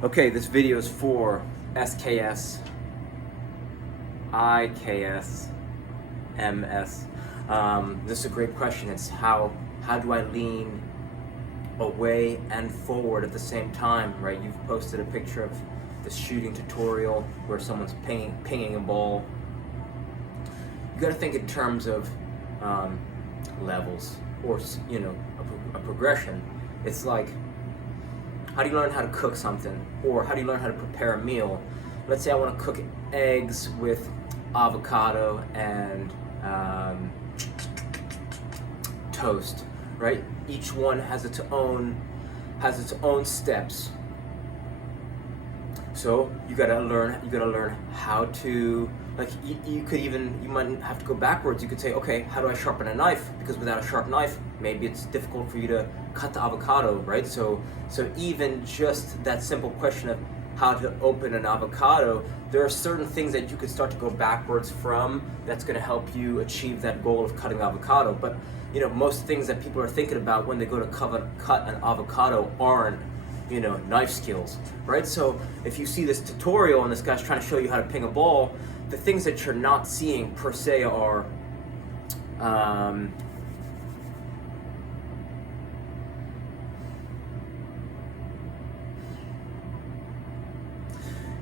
Okay, this video is for SKS, IKS, MS. This is a great question. It's how do I lean away and forward at the same time, right? You've posted a picture of this shooting tutorial where someone's pinging a ball. You got to think in terms of levels, or a progression. It's like, how do you learn how to cook something, or how do you learn how to prepare a meal? Let's say I want to cook eggs with avocado and toast, right? Each one has its own steps. So you gotta learn how to, like, you might have to go backwards. You could say, okay, how do I sharpen a knife? Because without a sharp knife, maybe it's difficult for you to cut the avocado, right? So even just that simple question of how to open an avocado, there are certain things that you could start to go backwards from that's going to help you achieve that goal of cutting avocado. But most things that people are thinking about when they go to cut an avocado aren't knife skills, right? So if you see this tutorial and this guy's trying to show you how to ping a ball, the things that you're not seeing per se are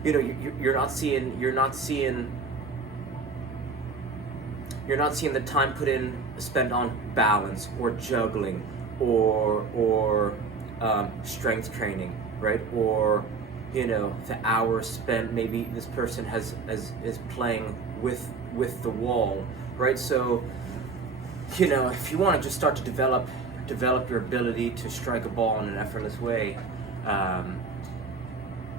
you're not seeing the time spent on balance or juggling or strength training, right? Or the hours spent, maybe this person is playing with the wall, right? So if you want to just start to develop your ability to strike a ball in an effortless way,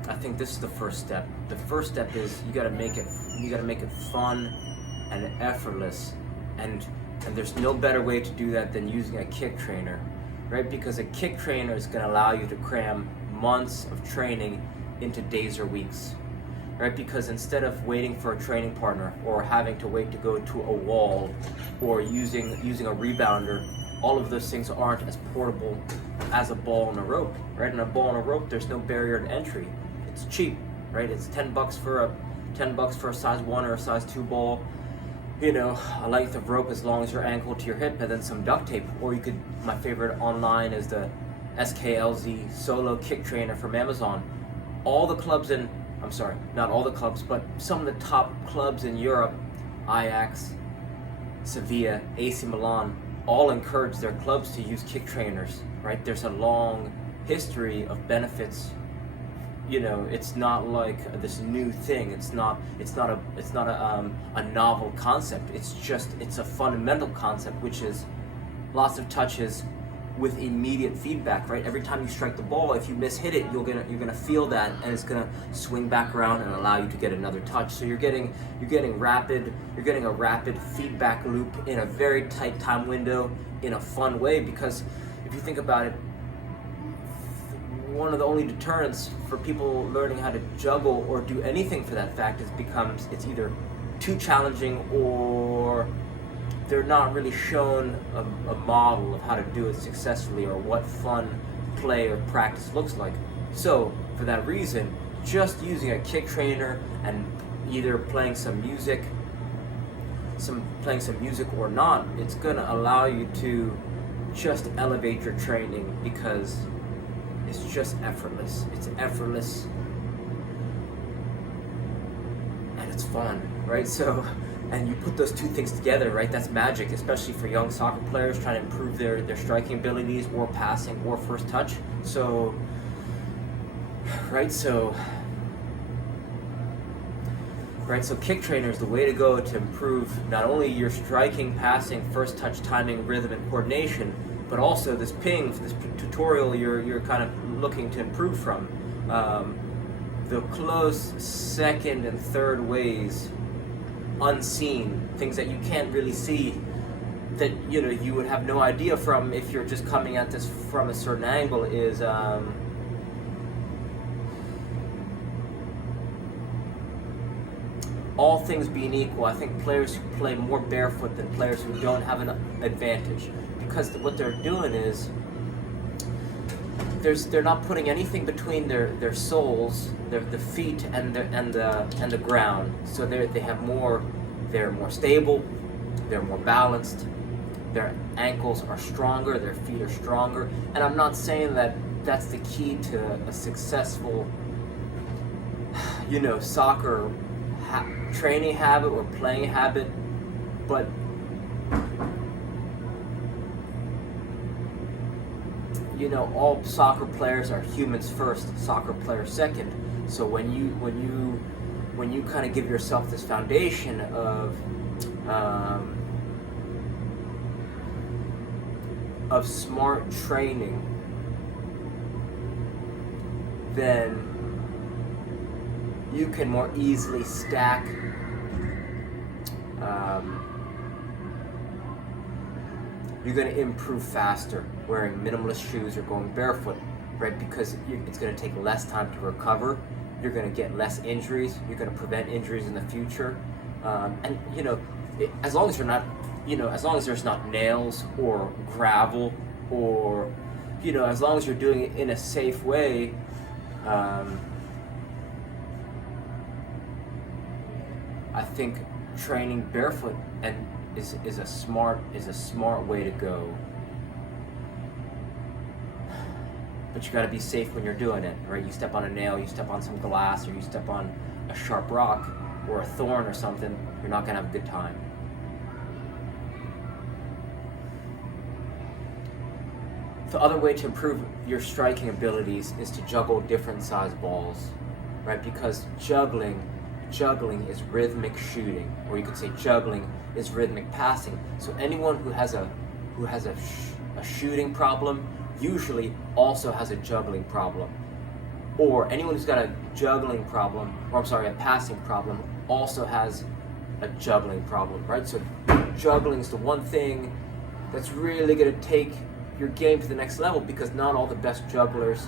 I think this is the first step. The first step is you gotta make it fun and effortless, and there's no better way to do that than using a kick trainer, right? Because a kick trainer is gonna allow you to cram months of training into days or weeks, right? Because instead of waiting for a training partner or having to wait to go to a wall or using a rebounder, all of those things aren't as portable as a ball and a rope, right? And a ball and a rope, there's no barrier to entry. It's cheap, right? It's $10 for a size 1 or a size 2 ball, a length of rope as long as your ankle to your hip, and then some duct tape. Or you could, my favorite online is the SKLZ Solo Kick Trainer from Amazon. All the clubs not all the clubs, but some of the top clubs in Europe, Ajax, Sevilla, AC Milan, all encourage their clubs to use kick trainers, right? There's a long history of benefits. It's not like this new thing. It's not a novel concept. It's a fundamental concept, which is lots of touches with immediate feedback, right? Every time you strike the ball, if you hit it, you're gonna feel that, and it's gonna swing back around and allow you to get another touch. So you're getting a rapid feedback loop in a very tight time window in a fun way. Because if you think about it, one of the only deterrents for people learning how to juggle or do anything for that fact it's either too challenging, or they're not really shown a model of how to do it successfully, or what fun play or practice looks like. So for that reason, just using a kick trainer and either playing some music or not, it's gonna allow you to just elevate your training, because it's just effortless. It's effortless and it's fun, right? So, and you put those two things together, right? That's magic, especially for young soccer players trying to improve their striking abilities, or passing, or first touch. So kick trainer is the way to go to improve not only your striking, passing, first touch, timing, rhythm, and coordination, but also this tutorial you're kind of looking to improve from. The close second and third ways, unseen, things that you can't really see, that you would have no idea from if you're just coming at this from a certain angle, is all things being equal, I think players who play more barefoot than players who don't have an advantage, because what they're doing is they're not putting anything between their soles, the feet and the ground. So they have more, they're more stable, they're more balanced, their ankles are stronger, their feet are stronger. And I'm not saying that that's the key to a successful, soccer training habit or playing habit, but all soccer players are humans first, soccer players second. So when you kind of give yourself this foundation of smart training, then you can more easily stack you're going to improve faster wearing minimalist shoes or going barefoot, right? Because it's going to take less time to recover. You're going to get less injuries. You're going to prevent injuries in the future. As long as you're not, as long as there's not nails or gravel or, as long as you're doing it in a safe way, I think training barefoot is a smart way to go. But you got to be safe when you're doing it, right? You step on a nail, you step on some glass, or you step on a sharp rock or a thorn or something, you're not gonna have a good time. The other way to improve your striking abilities is to juggle different size balls, right? Because juggling is rhythmic shooting, or you could say juggling is rhythmic passing. So anyone who has a shooting problem usually also has a juggling problem, or anyone who's got a passing problem also has a juggling problem, right? So juggling is the one thing that's really going to take your game to the next level, because not all the best jugglers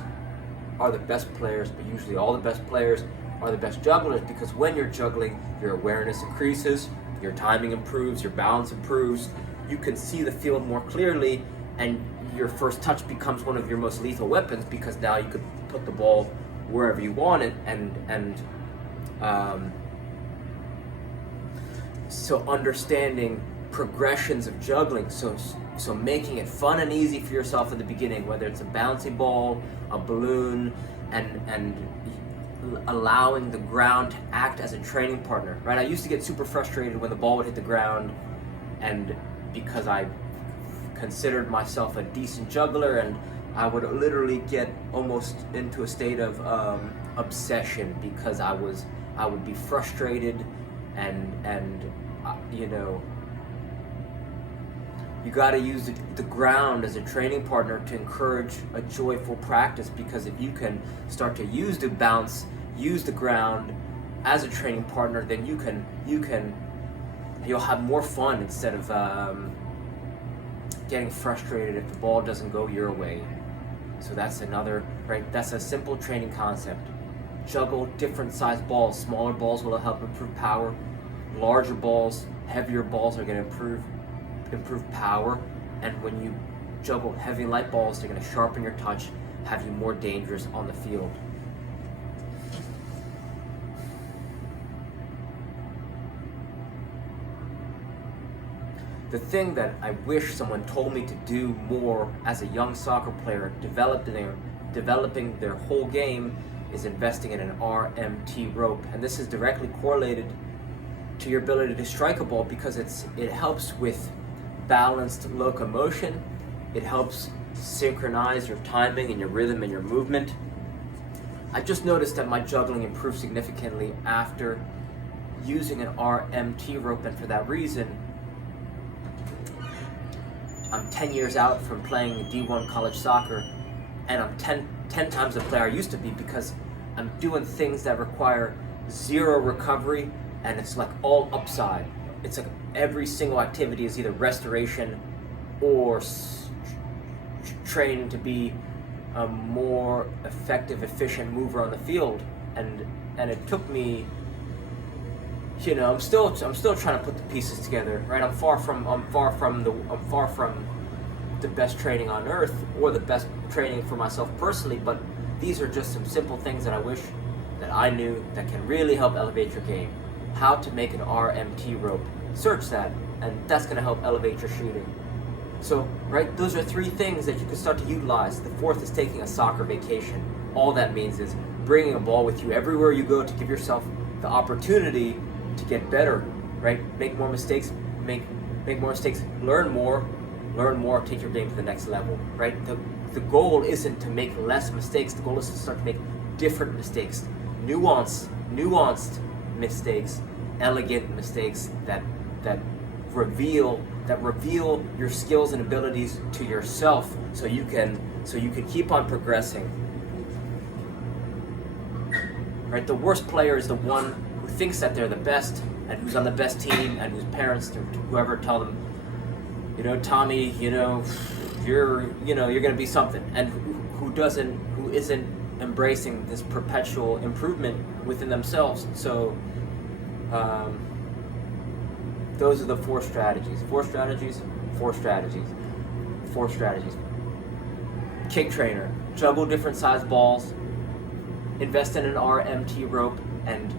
are the best players, but usually all the best players are the best jugglers, because when you're juggling, your awareness increases, your timing improves, your balance improves, you can see the field more clearly, and your first touch becomes one of your most lethal weapons, because now you could put the ball wherever you want it, so understanding progressions of juggling, so making it fun and easy for yourself in the beginning, whether it's a bouncy ball, a balloon, and allowing the ground to act as a training partner, right? I used to get super frustrated when the ball would hit the ground, and because I considered myself a decent juggler, and I would literally get almost into a state of obsession, because I would be frustrated, and you got to use the ground as a training partner to encourage a joyful practice, because if you can start to use the bounce, use the ground as a training partner, then you'll have more fun instead of getting frustrated if the ball doesn't go your way. So that's another, right? That's a simple training concept. Juggle different size balls. Smaller balls will help improve power. Larger balls, heavier balls are going to improve power. And when you juggle heavy and light balls, they're going to sharpen your touch, have you more dangerous on the field. The thing that I wish someone told me to do more as a young soccer player, developing their whole game, is investing in an RMT rope. And this is directly correlated to your ability to strike a ball, because it helps with balanced locomotion. It helps synchronize your timing and your rhythm and your movement. I just noticed that my juggling improved significantly after using an RMT rope, and for that reason, I'm 10 years out from playing D1 college soccer, and I'm 10 times the player I used to be, because I'm doing things that require zero recovery, and it's like all upside. It's like every single activity is either restoration or training to be a more effective, efficient mover on the field. And it took me, I'm still trying to put the pieces together, right? I'm far from the best training on earth or the best training for myself personally, but these are just some simple things that I wish that I knew that can really help elevate your game. How to make an RMT rope. Search that, and that's going to help elevate your shooting. So, right, those are 3 things that you can start to utilize. The 4th is taking a soccer vacation. All that means is bringing a ball with you everywhere you go to give yourself the opportunity to get better, right? Make more mistakes, make more mistakes, learn more, take your game to the next level, right? The goal isn't to make less mistakes. The goal is to start to make different mistakes, nuanced mistakes, elegant mistakes that reveal your skills and abilities to yourself, so you can keep on progressing. Right? The worst player is the one who thinks that they're the best and who's on the best team and whose parents or whoever tell them, Tommy, you're going to be something, and who isn't embracing this perpetual improvement within themselves. So those are the 4 strategies. 4 strategies. Kick trainer. Juggle different size balls. Invest in an RMT rope and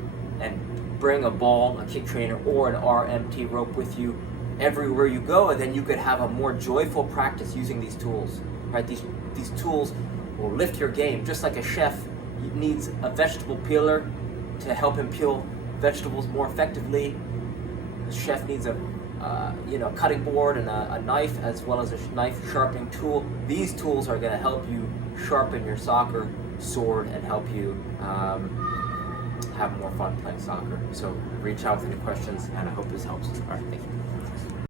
bring a ball, a kick trainer, or an RMT rope with you everywhere you go, and then you could have a more joyful practice using these tools. Right? These tools will lift your game, just like a chef needs a vegetable peeler to help him peel vegetables more effectively. The chef needs a cutting board and a knife, as well as a knife sharpening tool. These tools are going to help you sharpen your soccer sword and help you have more fun playing soccer. So reach out with any questions, and I hope this helps. All right, thank you.